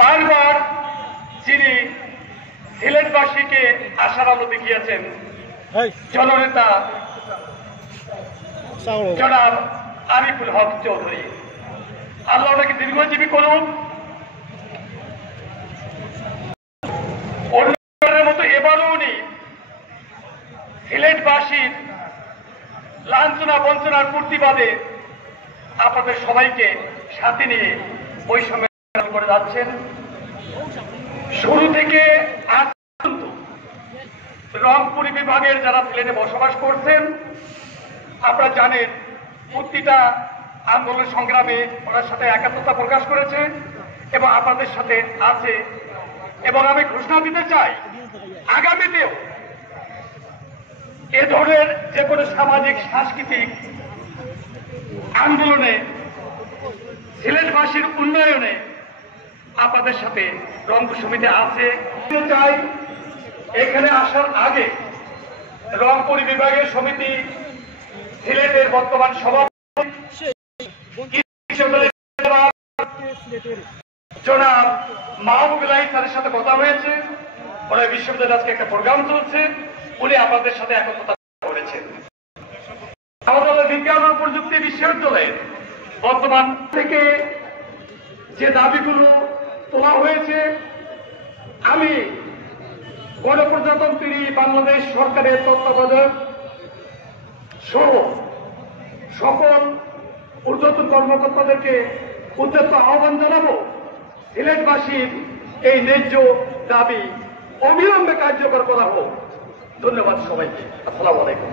বারবার যিনি সিলেটবাসীকে আশার আলো দেখিয়েছেন জননেতা জনাব আরিফুল হক চৌধুরী, আল্লাহ ওনাকে দীর্ঘজীবী করুন। অন্যের মতো এবারও উনি সিলেটবাসীর লাঞ্ছনা বঞ্চনার প্রতিবাদে আপনাদের সবাইকে সাথে নিয়ে ওই সম্মেলন করে যাচ্ছেন। শুরু থেকে আজ পর্যন্ত রংপুর বিভাগের যারা সিলেটে বসবাস করছেন আপনারা জানেন প্রতিটা আন্দোলন সংগ্রামে ওনার সাথে একাত্মতা প্রকাশ করেছে এবং আপনাদের সাথে আছে। এবং আমি ঘোষণা দিতে চাই আগামীতেও এ ধরনের যে কোনো সামাজিক সাংস্কৃতিক আন্দোলনে সিলেটবাসীর উন্নয়নে আপনাদের সাথে রংপুর সমিতি আছে। চাই এখানে আসার আগে রংপুর বিভাগের সমিতি সিলেটের বর্তমান সভাপতি জনাব মাহবুবুল আলী স্যারের সাথে কথা হয়েছে। ওনার বিশ্ববিদ্যালয়ে আজকে একটা প্রোগ্রাম চলছে, উনি আপনাদের সাথে একত্রতা করেছেন। আমাদের বিজ্ঞান ও প্রযুক্তি বিশ্ববিদ্যালয়ে বর্তমান থেকে যে দাবিগুলো তোলা হয়েছে আমি গণপ্রজাতন্ত্রী বাংলাদেশ সরকারের তত্ত্বাবধায়ক সহ সকল ঊর্ধ্বতন কর্মকর্তাদেরকে উদ্যত আহ্বান জানাবো সিলেটবাসীর এই ন্যায্য দাবি অবিলম্বে কার্যকর করা হোক। ধন্যবাদ সবাইকে। আসসালামু আলাইকুম।